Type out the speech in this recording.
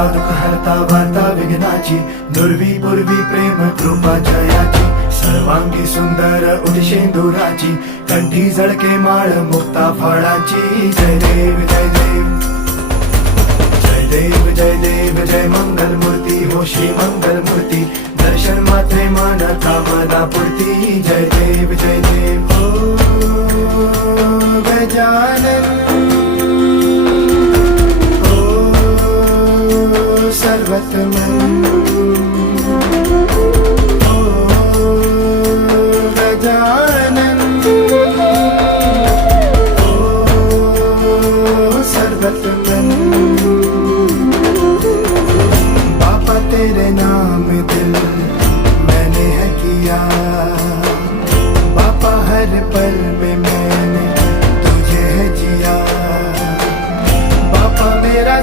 हरता दुःख हरता वार्ता विघ्नाची, दुर्वी पूर्वी प्रेम कृपा जयाची, सर्वांगी सुंदर उदिशेंदुराची, कंठी झळके माळ मुक्ता फळाची. जय देव जय देव जय देव जय देव जय मंगल मूर्ती हो श्री मंगल मूर्ती, दर्शन मात्रे मन कामना पूर्ती. जय देव जय देव हो गजानन हो सर्वतमन.